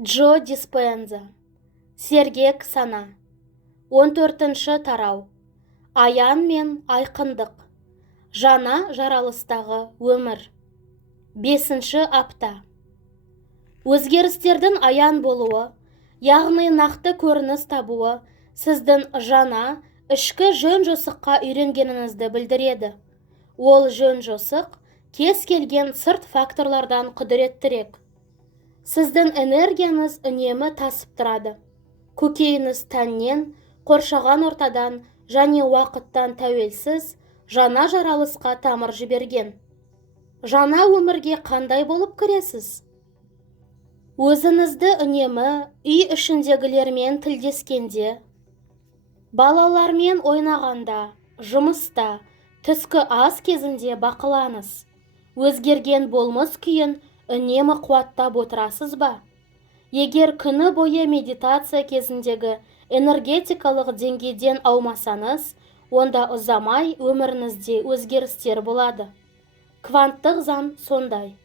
Джо Диспенза. Сергек сана. 14 тарау. Аян мен айқындық. Жаңа жаралыстағы өмір. 5 апта. Өзгерістердің аян болуы, яғни нақты көрініс табуы, сіздің жаңа, ішкі жөн-жосыққа үйренгеніңізді білдіреді. Ол жөн-жосық кез келген сырт факторлардан құдіреттірек. Сіздің энергияңыз үнемі тасып тұрады. Көкейіңіз тәннен, қоршаған ортадан және уақыттан тәуелсіз жаңа жаралысқа тамыр жіберген. Жаңа өмірге қандай болып кіресіз? Өзіңізді үнемі үй ішіндегілермен тілдескенде, балалармен ойнағанда, жұмыста, түскі ас кезінде бақылаңыз. Өзгерген болмыс күйін үнемі қуаттап отырасыз ба? Егер күні бойы медитация кезіндегі энергетикалық деңгейден аумасаңыз, онда ұзамай өміріңізде өзгерістер болады. Кванттық заң сондай.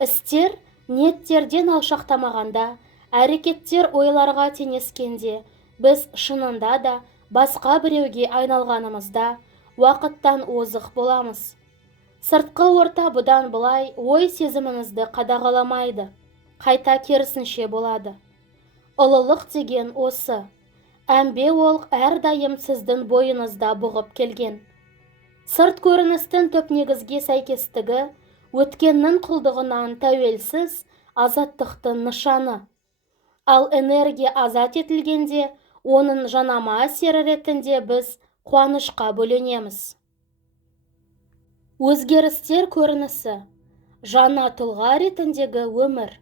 Істер ниеттерден алшақтамағанда, әрекеттер ойларға теңескенде, біз шынында да басқа біреуге айналғанымызда уақыттан озық боламыз. Сыртқы орта бұдан былай ой сезіміңізді қадағаламайды, қайта керісінше болады. Ұлылық деген осы. Әмбе ол әрдайым сіздің бойыңызда бұғып келген. Сырт көріністің түп негізге сәйкестігі өткеннің құлдығынан тәуелсіз азаттықтың нышаны. Ал энергия азат етілгенде, оның жанама әсері ретінде біз қуанышқа бөленеміз. Өзгерістер көрінісі, жаңа тұлға ретіндегі өмір.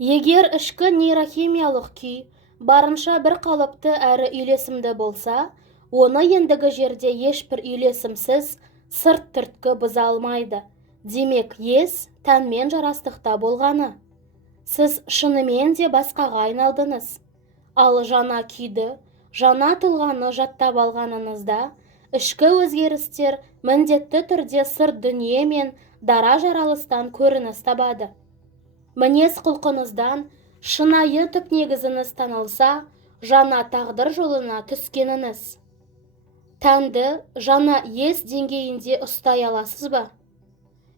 Егер ішкі нейрохимиялық күй барынша бір қалыпты әрі үйлесімді болса, оны ендігі жерде ешбір үйлесімсіз сырт түрткі бұза алмайды. Демек, ес тәнмен жарастықта болғаны. Сіз шынымен де басқаға айналдыңыз. Ал жаңа күйді, жаңа тұлғаны жаттап алғаныңызда, ішкі өзгерістер міндетті түрде сырт дүние мен дара жаралыстан көрініс табады. Мінез құлқыңыздан шынайы түп негізіңіз танылса, жаңа тағдыр жолына түскеніңіз. Тәнді жаңа ес деңгейінде ұстай аласыз ба?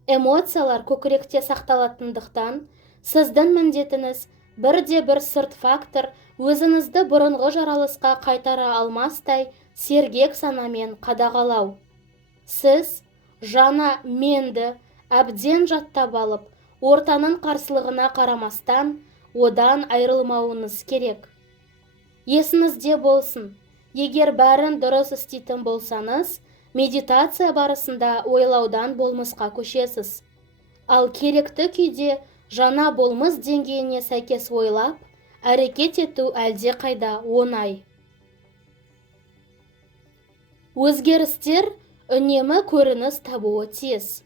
Эмоциялар көкіректе сақталатындықтан, сіздің міндетіңіз бірде-бір сырт фактор өзіңізді бұрынғы жаралысқа қайтара алмастай сергек санамен қадағалау. Сіз жаңа менді әбден жаттап алып, ортаның қарсылығына қарамастан, одан айырылмауыңыз керек. Есіңізде болсын, егер бәрін дұрыс істейтін болсаңыз, медитация барысында ойлаудан болмысқа көшесіз. Ал керекті күйде жаңа болмыс деңгейіне сәйкес ойлап, әрекет ету әлде қайда оңай. Өзгерістер үнемі көрініс табуы тиіс.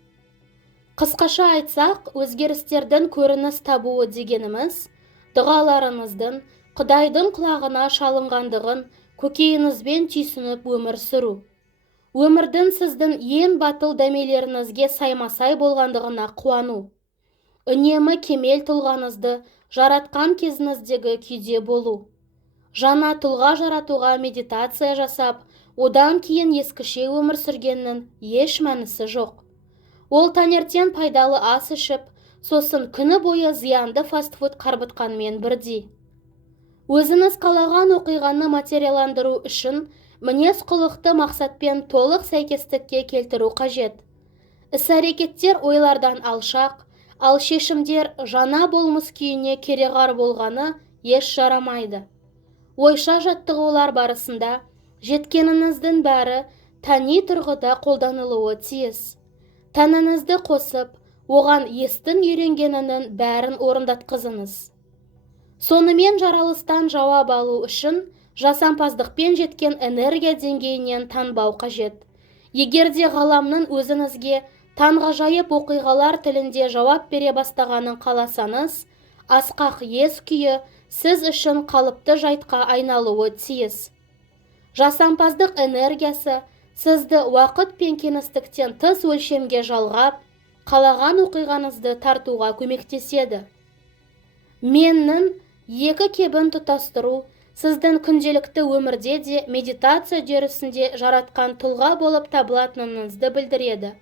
Қысқаша айтсақ, өзгерістердің көрініс табуы дегеніміз, дұғаларыңыздың Құдайдың құлағына шалынғандығын көкейіңізбен түйсініп өмір сүру. Өмірдің сіздің ең батыл дәмелеріңізге саймасай болғандығына қуану. Үнемі кемел тұлғаңызды жаратқан кезіңіздегі күйде болу. Жаңа тұлға жаратуға медитация жасап, одан кейін ескіше өмір сүргеннің еш мәнісі жоқ. Ол таңертең пайдалы ас ішіп, сосын күні бойы зиянды фастфуд қарбытқанмен бірдей. Өзіңіз қалаған оқиғаны материаландыру үшін мінез құлықты мақсатпен толық сәйкестікке келтіру қажет. Іс-әрекеттер ойлардан алшақ, ал шешімдер жаңа болмыс күйіне кереғар болғаны еш жарамайды. Ойша жаттығулар барысында жеткеніңіздің бәрі тәни тұрғыда қолданылуы тиіс. Тәніңізді қосып, оған естің үйренгенінің бәрін орындатқызыңыз. Сонымен жаралыстан жауап алу үшін жасампаздықпен жеткен энергия деңгейінен танбау қажет. Егерде ғаламның өзіңізге таңғажайып оқиғалар тілінде жауап бере бастағанын қаласаңыз, асқақ ес күйі сіз үшін қалыпты жайтқа айналуы тиіс. Жасампаздық энергиясы сізді уақыт пен кеңістіктен тыс өлшемге жалғап, қалаған оқиғаңызды тартуға көмектеседі. Меннің Екі кебін тұтастыру сіздің күнделікті өмірде де медитация үдерісінде жаратқан тұлға болып табылатыныңызды білдіреді.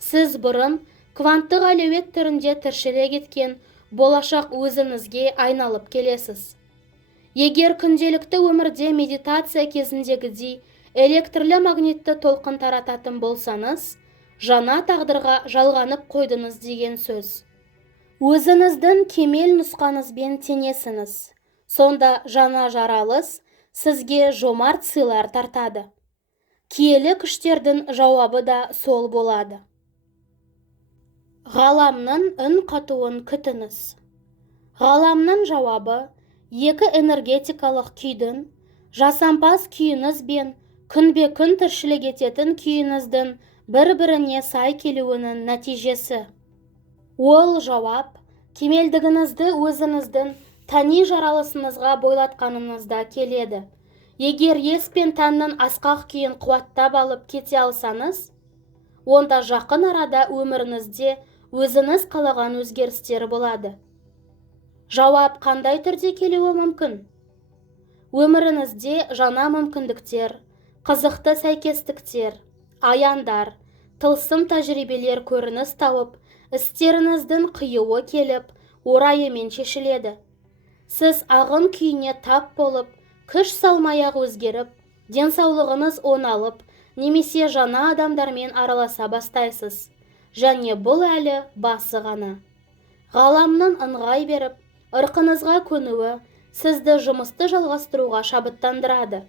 Сіз бұрын кванттық әлеует түрінде тіршілік еткен болашақ өзіңізге айналып келесіз. Егер күнделікті өмірде медитация кезіндегідей электрлі магнитті толқын тарататын болсаңыз, жаңа тағдырға жалғанып қойдыңыз деген сөз. Өзіңіздің кемел нұсқаңызбен теңесіңіз. Сонда жаңа жаралыс сізге жомарт сыйлар тартады. Киелі күштердің жауабы да сол болады. Ғаламның үн қатуын күтіңіз. Ғаламның жауабы екі энергетикалық күйдің, жасампаз күйіңіз бен күнбе-күн тіршілік ететін күйіңіздің бір-біріне сай келуінің нәтижесі. Ол жауап кемелдігіңізді өзіңіздің тәни жаралысыңызға бойлатқаныңызда келеді. Егер ес пен тәннің асқақ күйін қуаттап алып кете алсаңыз, онда жақын арада өміріңізде өзіңіз қалаған өзгерістер болады. Жауап қандай түрде келуі мүмкін? Өміріңізде жаңа мүмкіндіктер, қызықты сәйкестіктер, аяндар, тылсым тәжірибелер көрініс тауып, істеріңіздің қиюы келіп, орайымен шешіледі. Сіз ағын күйіне тап болып, күш салмай-ақ өзгеріп, денсаулығыңыз оңалып, немесе жаңа адамдармен араласа бастайсыз. Және бұл әлі басы ғана. Ғаламның ыңғай беріп, ырқыңызға көнуі сізді жұмысты жалғастыруға шабыттандырады.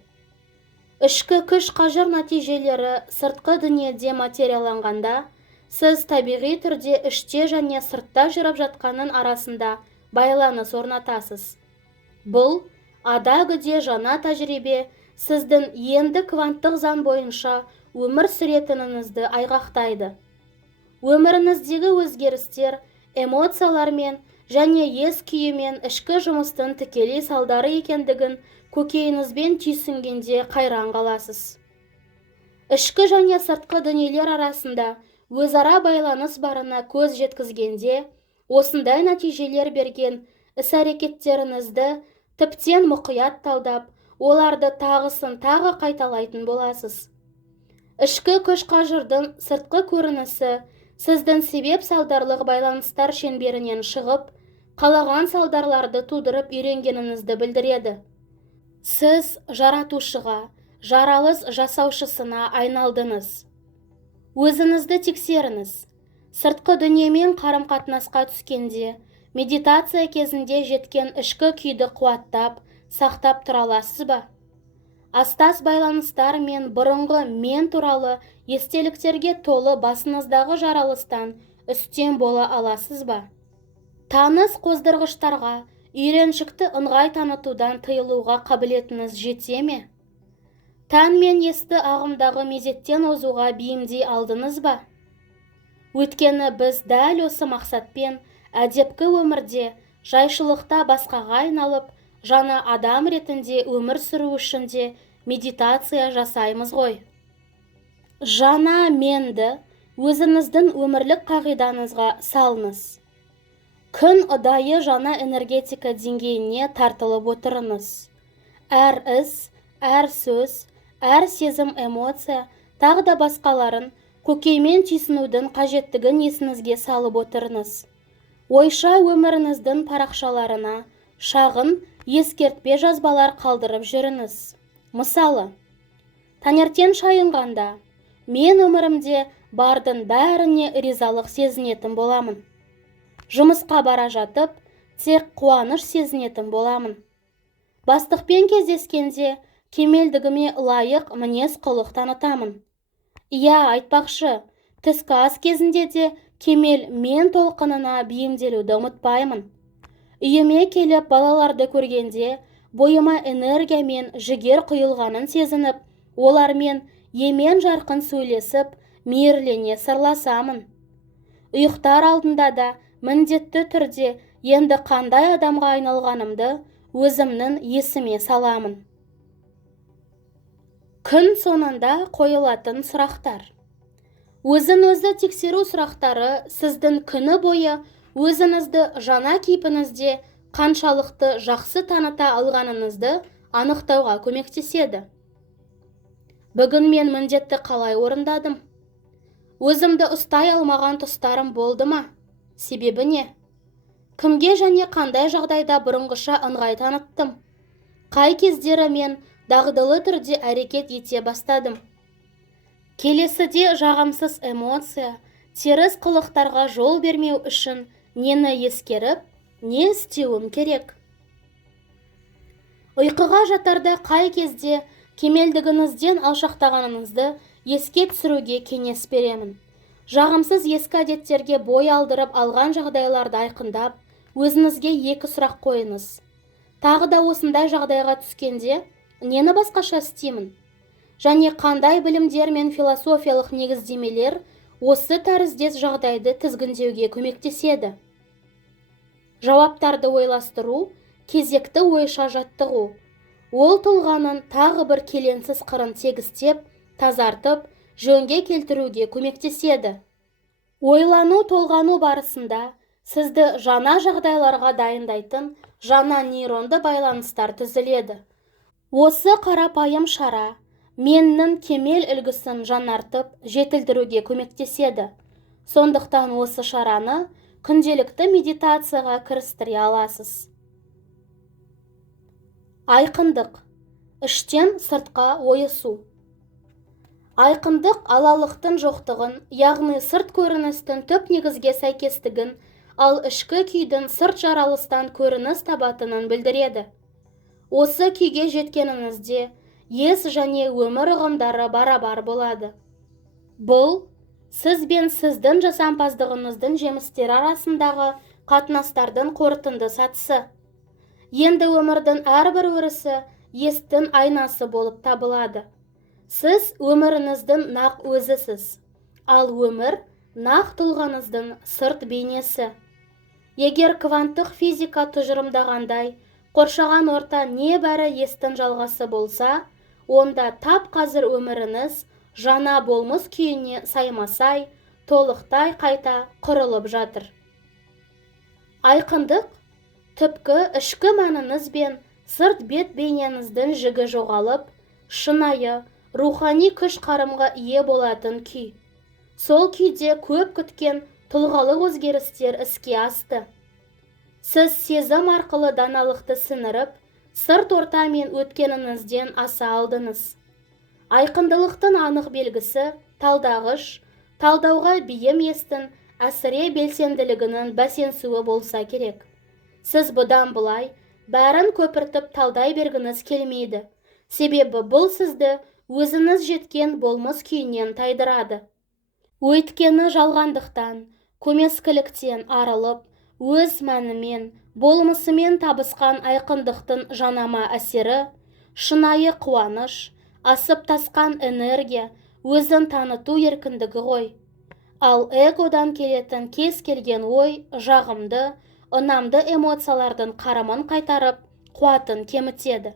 Ішкі күш қажыр нәтижелері сыртқы дүниеде материаланғанда, сіз табиғи түрде іште және сыртта жүріп жатқанның арасында байланыс орнатасыз. Бұл ада-күде жаңа тәжірибе сіздің енді кванттық заң бойынша өмір сүретініңізді айғақтайды. Өміріңіздегі өзгерістер эмоциялармен және ес күйімен ішкі жұмыстың тікелей салдары екендігін көкейіңізбен түйсінгенде қайран қаласыз. Ішкі және сыртқы дүниелер арасында өзара байланыс барына көз жеткізгенде, осындай нәтижелер берген іс-әрекеттеріңізді тіптен мұқият талдап, оларды тағысын тағы қайталайтын боласыз. Ішкі күш қажырдың сыртқы көрінісі сіздің себеп-салдарлық байланыстар шеңберінен шығып, қалаған салдарларды тудырып үйренгеніңізді білдіреді. Сіз жаратушыға, жаралыс жасаушысына айналдыңыз. Өзіңізді тексеріңіз. Сыртқы дүниемен қарым-қатынасқа түскенде, медитация кезінде жеткен ішкі күйді қуаттап, сақтап тұра аласыз ба? Астас байланыстар мен бұрынғы мен туралы естеліктерге толы басыңыздағы жаралыстан үстем бола аласыз ба? Таныс қоздырғыштарға, үйреншікті ыңғай танытудан тыйылуға қабілетіңіз жете ме? Тән мен есті ағымдағы мезеттен озуға бейімдей алдыңыз ба? Өйткені біз дәл осы мақсатпен әдепкі өмірде жайшылықта басқаға айналып, жаңа адам ретінде өмір сүру үшін де медитация жасаймыз ғой. Жаңа менді өзіңіздің өмірлік қағиданызға салыңыз. Күн ұдайы жаңа энергетика деңгейіне тартылып отырыңыз. Әр іс, әр сөз, әр сезім, эмоция, тағы да басқаларын көкеймен түйсінудің қажеттігін есіңізге салып отырыңыз. Ойша өміріңіздің парақшаларына шағын ескертпе жазбалар қалдырып жүріңіз. Мысалы, таңертең шайынғанда, мен өмірімде бардың бәріне ризалық сезінетін боламын. Жұмысқа бара жатып, тек қуаныш сезінетін боламын. Бастықпен кездескенде, кемелдігіме лайық мінез құлық танытамын. Айтпақшы, түскі ас кезінде де кемел мен толқынына бейімделуді ұмытпаймын. Үйіме келіп балаларды көргенде, бойыма энергия мен жігер құйылғанын сезініп, олармен емен жарқын сөйлесіп, мейірлене сырласамын. Ұйықтар алдында да міндетті түрде енді қандай адамға айналғанымды өзімнің есіме саламын. Күн сонында қойылатын сұрақтар. Өзін-өзі тексеру сұрақтары сіздің күні бойы өзіңізді жаңа кейпіңізде қаншалықты жақсы таныта алғаныңызды анықтауға көмектеседі. Бүгін мен міндетті қалай орындадым? Өзімді ұстай алмаған тұстарым болды ма? Себебі не? Кімге және қандай жағдайда бұрынғыша ыңғай таныттым? Қай кездері мен дағдылы түрде әрекет ете бастадым? Келесіде жағымсыз эмоция, теріс қылықтарға жол бермеу үшін нені ескеріп, не істеуім керек? Ұйқыға жатарда қай кезде кемелдігіңізден алшақтағаныңызды еске түсіруге кеңес беремін. Жағымсыз ескі әдеттерге бой алдырып алған жағдайларды айқындап, өзіңізге 2 сұрақ қойыңыз. Тағы да осындай жағдайға түскенде, нені басқаша істеймін? Және қандай білімдер мен философиялық негіздемелер осы тәріздес жағдайды тізгіндеуге көмектеседі? Жауаптарды ойластыру, кезекті ойша жаттығу. Ол тұлғаның тағы бір келеңсіз қырын тегістеп, тазартып, жөнге келтіруге көмектеседі. Ойлану толғану барысында сізді жаңа жағдайларға дайындайтын жаңа нейронды байланыстар түзіледі. Осы қарапайым шара меннің кемел үлгісін жаңартып, жетілдіруге көмектеседі. Сондықтан осы шараны күнделікті медитацияға кірістіре аласыз. Айқындық. Іштен сыртқа ойысу. Айқындық алалықтың жоқтығын, яғни сырт көріністің түп негізге сәйкестігін, ал ішкі күйдің сырт жаралыстан көрініс табатынын білдіреді. Осы күйге жеткеніңізде ес және өмір ұғымдары барабар болады. Бұл сіз бен сіздің жасампаздығыңыздың жемістері арасындағы қатынастардың қорытынды сатысы. Енді өмірдің әрбір өрісі естің айнасы болып табылады. Сіз өміріңіздің нақ өзісіз, ал өмір нақ тұлғаңыздың сырт бейнесі. Егер кванттық физика тұжырымдағандай, қоршаған орта небәрі естің жалғасы болса, онда тап қазір өміріңіз жаңа болмыс күйіне саймасай, толықтай қайта құрылып жатыр. Айқындық түпкі ішкі мәніңіз бен сырт бет бейнеңіздің жігі жоғалып, шынайы, рухани күш қарымға ие болатын күй. Сол күйде көп күткен тұлғалық өзгерістер іске асты. Сіз сезім арқылы даналықты сіңіріп, сырт орта мен өткеніңізден аса алдыңыз. Айқындылықтың анық белгісі талдағыш, талдауға бейім естің әсіре белсенділігінің бәсенсуі болса керек. Сіз бұдан бұлай бәрін көпіртіп талдай бергіңіз келмейді. Себебі бұл сізді өзіңіз жеткен болмыс күйінен тайдырады. Өйткені жалғандықтан, көмескіліктен арылып, өз мәнімен, болмысымен табысқан айқындықтың жанама әсері, шынайы қуаныш, асып тасқан энергия, өзін таныту еркіндігі ғой. Ал эгодан келетін кез келген ой, жағымды, ұнамды эмоциялардың қарымын қайтарып, қуатын кемітеді.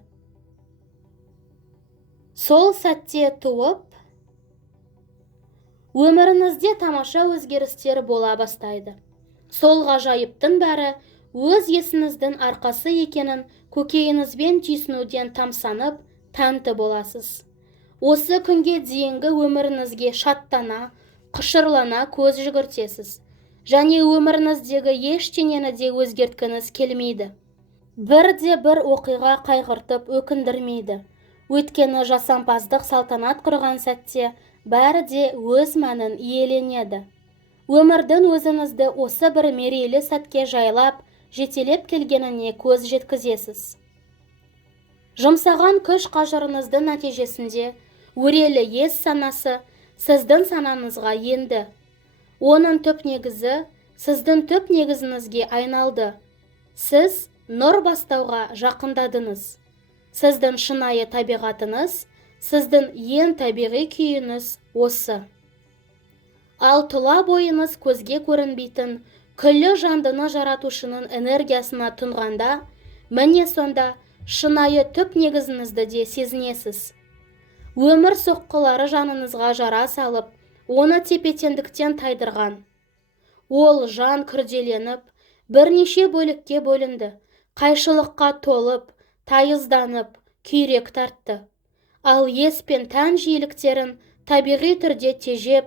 Сол сәтте туып, өміріңізде тамаша өзгерістер бола бастайды. Сол ғажайыптың бәрі өз есіңіздің арқасы екенін көкейіңізбен түйсінуден тамсанып, тәнті боласыз. Осы күнге дейінгі өміріңізге шаттана, құшырлана көз жүгіртесіз. Және өміріңіздегі ештеңені де өзгерткіңіз келмейді. Бірде-бір оқиға қайғыртып өкіндірмейді. Өйткені жасампаздық салтанат құрған сәтте бәрі де өз мәнін иеленеді. Өмірдің өзіңізді осы бір мерейлі сәтке жайлап, жетелеп келгеніне көз жеткізесіз. Жұмсаған күш қажырыңыздың нәтижесінде өрелі ес санасы сіздің санаңызға енді. Оның түп негізі сіздің түп негізіңізге айналды. Сіз нұр бастауға жақындадыңыз. Сіздің шынайы табиғатыңыз, сіздің ең табиғи күйіңіз осы. Ал тұла бойыңыз көзге көрінбейтін, күллі жандыны жаратушының энергиясына тұнғанда, міне сонда шынайы түп негізіңізді де сезінесіз. Өмір соққылары жаныңызға жара салып, оны тепе-теңдіктен тайдырған. Ол жан күрделеніп, бірнеше бөлікке бөлінді. қайшылыққа толып, тайызданып, күйрек тартты. Ал ес пен тән жиіліктерін табиғи түрде тежеп,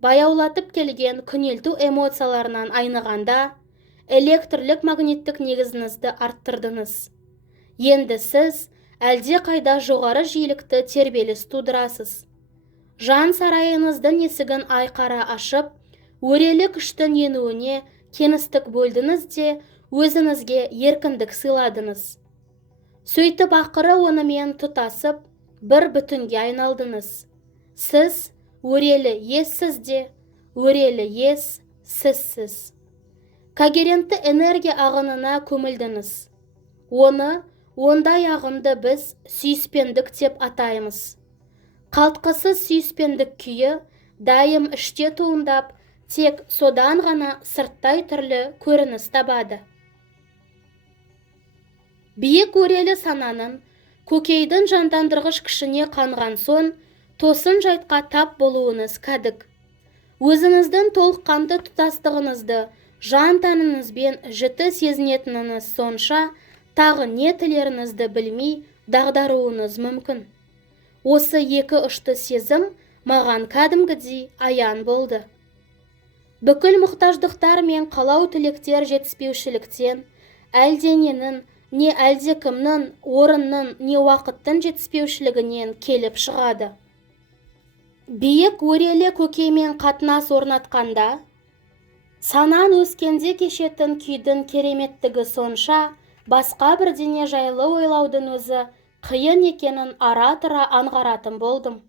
баяулатып келген күнелту эмоцияларынан айнығанда, электрлік магниттік негізіңізді арттырдыңыз. Енді сіз әлде қайда жоғары жиілікті тербеліс тудырасыз. Жан сарайыңыздың есігін айқара ашып, өрелі күштің енуіне кеңістік бөлдіңіз де өзіңізге еркіндік сыйладыңыз. Сөйтіп ақыры онымен тұтасып, бір бүтінге айналдыңыз. Сіз өрелі ессіз де, өрелі ес сізсіз. Когерентті энергия ағынына көмілдіңіз. Ондай ағынды біз сүйіспендік деп атаймыз. Қалтқысыз сүйіспендік күйі дайым іште туындап, тек содан ғана сырттай түрлі көрініс табады. Биік өрелі сананың көкейдің жандандырғыш күшіне қанған сон, тосын жайтқа тап болуыңыз кәдік. Өзіңіздің толыққанды тұтастығыңызды жан тәніңізбен жіті сезінетініңіз сонша, тағы не тілеріңізді білмей дағдаруыңыз мүмкін. Осы екі ұшты сезім маған кәдімгідей аян болды. Бүкіл мұқтаждықтар мен қалау тілектер жетіспеушіліктен, әлдененің, не әлдекімнің, орынның, не уақыттың жетіспеушілігінен келіп шығады. Биік өрелі көкеймен қатынас орнатқанда, санан өскенде кешетін күйдің кереметтігі сонша, басқа бірдеңе жайлы ойлаудың өзі қиын екенін ара-тұра аңғаратын болдым.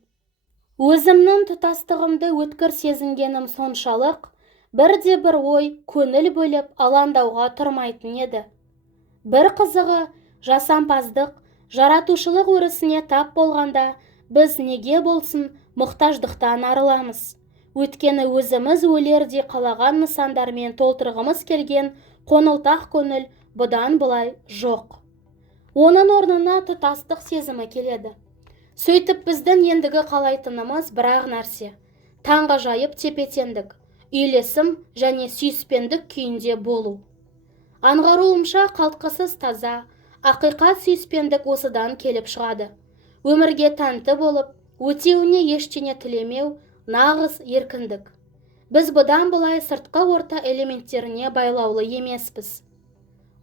Өзімнің тұтастығымды өткір сезінгенім соншалық, бірде-бір ой көңіл бөліп алаңдауға тұрмайтын еді. Бір қызығы, жасампаздық, жаратушылық өрісіне тап болғанда, біз неге болсын мұқтаждықтан арыламыз. Өйткені өзіміз өлердей қалаған нысандармен толтырғымыз келген қоңылтақ көңіл бұдан бұлай жоқ. Оның орнына тұтастық сезімі келеді. Сөйтіп біздің ендігі қалайтынымыз бірақ нәрсе. Таңғажайып тепе-теңдік, үйлесім және сүйіспендік күйінде болу. Аңғаруымша қалтқысыз таза, ақиқат сүйіспендік осыдан келіп шығады. Өмірге тәнті болып, өтеуіне ештеңе тілемеу нағыз еркіндік. Біз бұдан бұлай сыртқы орта элементтеріне байлаулы емеспіз.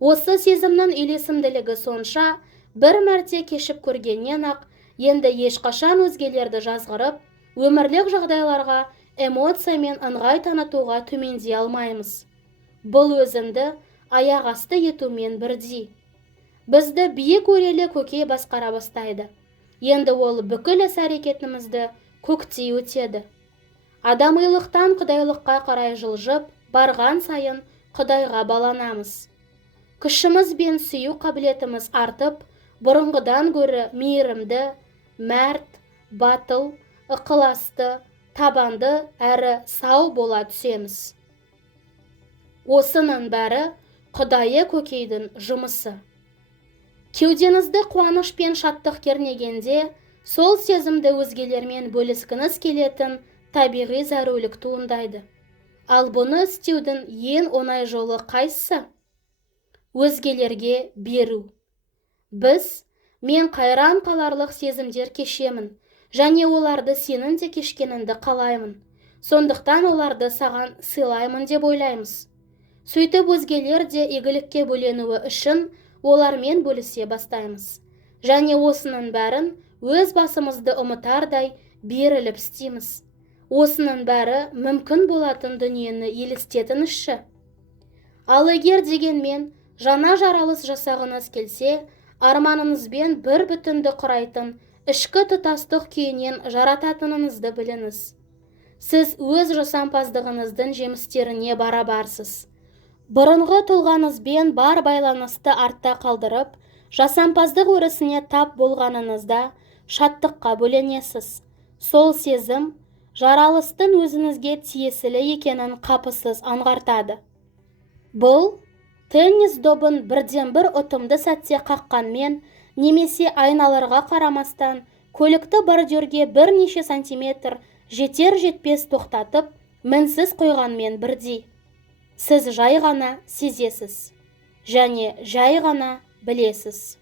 Осы сезімнің үйлесімділігі сонша, бір мәрте кешіп көргеннен ақ, енді ешқашан өзгелерді жазғырып, өмірлік жағдайларға эмоция мен ыңғай танытуға төмендей алмаймыз. Бұл өзіңді аяқ асты етумен бірдей. Бізді биік өрелі көкей басқара бастайды. Енді ол бүкіл іс-әрекетімізді көктей өтеді. Адамилықтан құдайлыққа қарай жылжып, барған сайын құдайға баланамыз. Күшіміз бен сүю қабілетіміз артып, бұрынғыдан гөрі мейірімді, мәрт, батыл, ықыласты, табанды әрі сау бола түсеміз. Осының бәрі құдайы көкейдің жұмысы. Кеудеңізді қуаныш пен шаттық кернегенде, сол сезімді өзгелермен бөліскіңіз келетін табиғи зәрулік туындайды. Ал бұны істеудің ең оңай жолы қайсысы? Өзгелерге беру. Мен қайран қаларлық сезімдер кешемін, және оларды сенің де кешкеніңді қалаймын. Сондықтан оларды саған сыйлаймын деп ойлаймыз. Сөйтіп өзгелер де игілікке бөленуі үшін олармен бөлісе бастаймыз. Және осының бәрін өз басымызды ұмытардай беріліп істейміз. Осының бәрі мүмкін болатын дүниені елестетіңізші. Ал егер дегенмен жаңа жаралыс жасағыңыз келсе, арманыңызбен бір бүтінді құрайтын ішкі тұтастық күйінен жарататыныңызды біліңіз. Сіз өз жасампаздығыңыздың жемістеріне барабарсыз. Бұрынғы тұлғаңызбен бар байланысты артта қалдырып, жасампаздық өрісіне тап болғаныңызда шаттыққа бөленесіз. Сол сезім жаралыстың өзіңізге тиесілі екенін қапысыз аңғартады. Бұл теннис добын бірден-бір ұтымды сәтте қаққанмен, немесе айналарға қарамастан, көлікті бордюрге бірнеше сантиметр жетер-жетпес тоқтатып, мінсіз қойғанмен бірдей. Сіз жай ғана сезесіз. және жай ғана білесіз.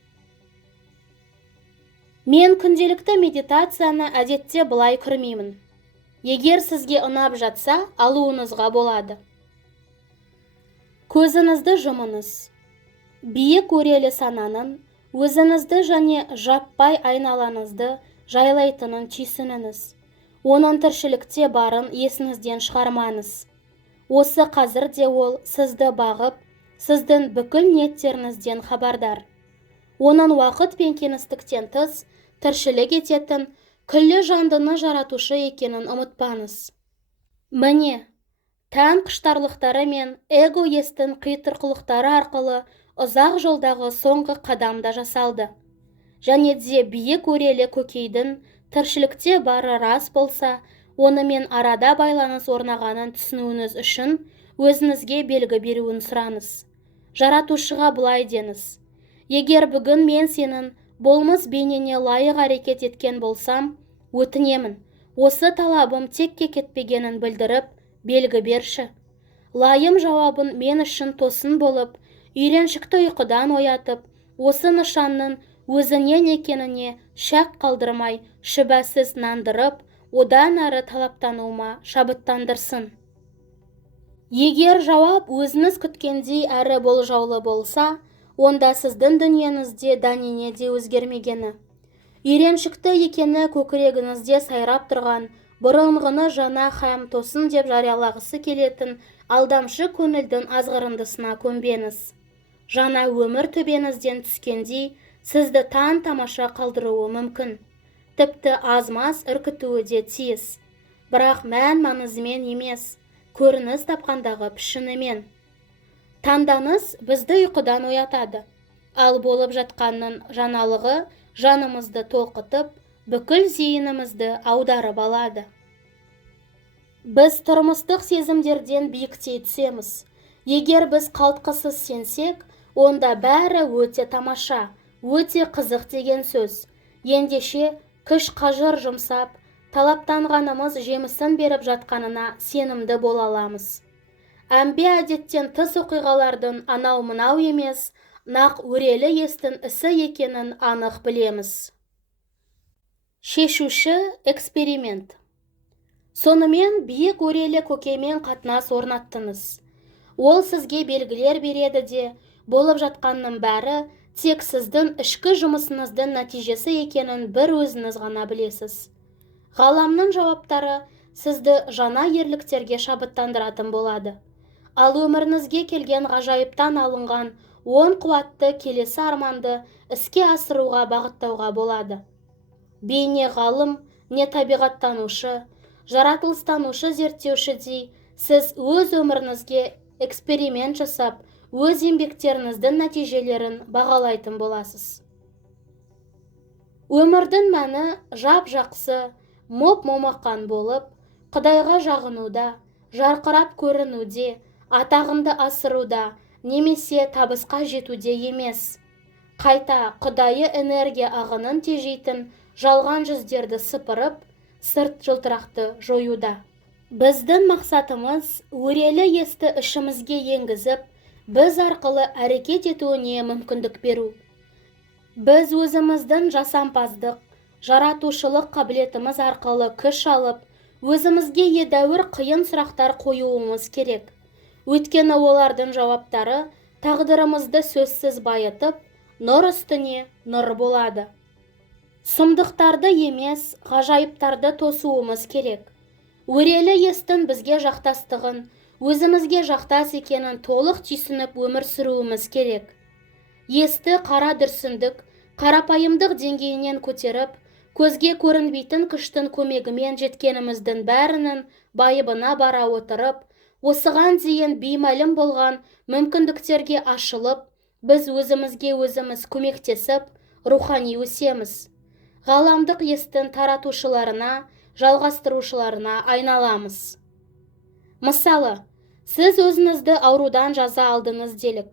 Мен күнделікті медитацияны әдетте былай көрмеймін. Егер сізге ұнап жатса, алуыңызға болады. Көзіңізді жұмыңыз. Биік өрелі сананың өзіңізді және жаппай айналаңызды жайлайтынын түйсініңіз. Оның тіршілікте барын есіңізден шығармаңыз. Осы қазірде ол сізді бағып, сіздің бүкіл ниеттеріңізден хабардар. Оның уақыт пен кеңістіктен тыс тіршілік ететін күллі жандыны жаратушы екенін ұмытпаңыз. Міне, тән құштарлықтары мен эгоистің қитұрқылықтары арқылы ұзақ жолдағы соңғы қадамда жасалды. Және де биік өрелі көкейдің тіршілікте бары рас болса, онымен арада байланыс орнағанын түсінуіңіз үшін өзіңізге белгі беруін сұраңыз. Жаратушыға былай деңіз: егер бүгін мен сенің болмыс бейнеңе лайық әрекет еткен болсам, өтінемін, осы талабым текке кетпегенін білдіріп, белгі берші. Лайым жауабын мен үшін тосын болып, үйреншікті ұйқыдан оятып, осы нышанның өзінен екеніне шәк қалдырмай, шүбәсіз нандырып, одан әрі талаптануыма шабыттандырсын. Егер жауап өзіңіз күткендей әрі болжаулы болса, онда сіздің дүниеңізде дәнеңе де өзгермегені. Үйреншікті екені көкірегіңізде сайрап тұрған, бұрынғыны жаңа һәм тосын деп жариялағысы келетін алдамшы көңілдің азғырындысына көнбеңіз. Жаңа өмір төбеңізден түскендей, сізді таң-тамаша қалдыруы мүмкін. Тіпті аз-маз үркітуі де тиіс. Бірақ мән-маңызымен емес, көрініс тапқандағы пішінімен. Таңданыс бізді ұйқыдан оятады. Ал болып жатқанның жаңалығы жанымызды толқытып, бүкіл зейінімізді аударып алады. Біз тұрмыстық сезімдерден биіктей түсеміз. Егер біз қалтқысыз сенсек, онда бәрі өте тамаша, өте қызық деген сөз. Ендеше күш-қажыр жұмсап, талаптанғанымыз жемісін беріп жатқанына сенімді бола аламыз. Әмбе әдеттен тыс оқиғалардың анау-мынау емес, нақ өрелі естің ісі екенін анық білеміз. Шешуші эксперимент. Сонымен биік өрелі көкеймен қатынас орнаттыңыз. Ол сізге белгілер береді де, болып жатқанның бәрі тек сіздің ішкі жұмысыңыздың нәтижесі екенін бір өзіңіз ғана білесіз. Ғаламның жауаптары сізді жаңа ерліктерге шабыттандыратын болады. Ал өміріңізге келген ғажайыптан алынған 10 қуатты келесі арманды іске асыруға бағыттауға болады. Бейне ғалым, не табиғаттанушы, жаратылыстанушы зерттеушідей, сіз өз өміріңізге эксперимент жасап, өз еңбектеріңіздің нәтижелерін бағалайтын боласыз. Өмірдің мәні жап-жақсы, моп-момақан болып, Құдайға жағынуда, жарқырап көрінуде, атағынды асыруда, немесе табысқа жетуде емес. Қайта Құдайы энергия ағынын тежейтін жалған жүздерді сыпырып, сырт жылтырақты жоюда. Біздің мақсатымыз өрелі есті ішімізге енгізіп, біз арқылы әрекет етуіне мүмкіндік беру. Біз өзіміздің жасампаздық, жаратушылық қабілетіміз арқылы күш алып, өзімізге едәуір қиын сұрақтар қоюымыз керек. Өйткені олардың жауаптары тағдырымызды сөзсіз байытып, нұр үстіне нұр болады. Сұмдықтарды емес, ғажайыптарды тосуымыз керек. Өрелі естің бізге жақтастығын, өзімізге жақтас екенін толық түйсініп өмір сүруіміз керек. Есті қара дүрсіндік, қарапайымдық деңгейінен көтеріп, көзге көрінбейтін күштің көмегімен жеткеніміздің бәрінің байыбына бара отырып, осыған дейін беймәлім болған мүмкіндіктерге ашылып, біз өзімізге өзіміз көмектесіп, рухани өсеміз. Ғаламдық естің таратушыларына, жалғастырушыларына айналамыз. Мысалы, сіз өзіңізді аурудан жаза алдыңыз делік.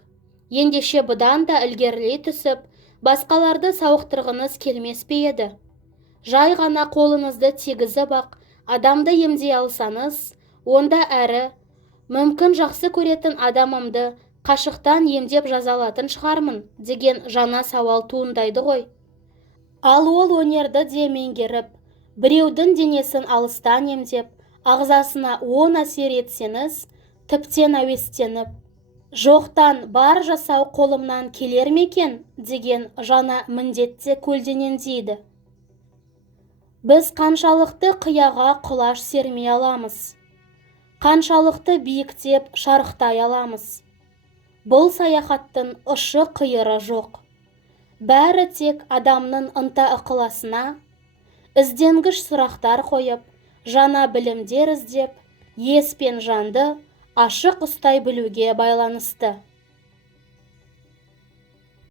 Ендеше бұдан да ілгерілей түсіп, басқаларды сауықтырғыңыз келмес пе еді? Жай ғана қолыңызды тигізіп ақ, адамды емдей алсаңыз, онда әрі, мүмкін жақсы көретін адамымды қашықтан емдеп жазалатын шығармын деген жаңа сауал туындайды ғой. Ал ол өнерді де меңгеріп, біреудің денесін алыстан емдеп, ағзасына оң әсер етсеңіз, тіптен әуестеніп, жоқтан бар жасау қолымнан келер мекен деген жаңа міндетте көлденең дейді. Біз қаншалықты қияға құлаш сермей аламыз, қаншалықты биіктеп шарықтай аламыз. Бұл саяхаттың ұшы қиыры жоқ. Бәрі тек адамның ынта ықыласына, ізденгіш сұрақтар қойып, жаңа білімдер іздеп, ес пен жанды ашық ұстай білуге байланысты.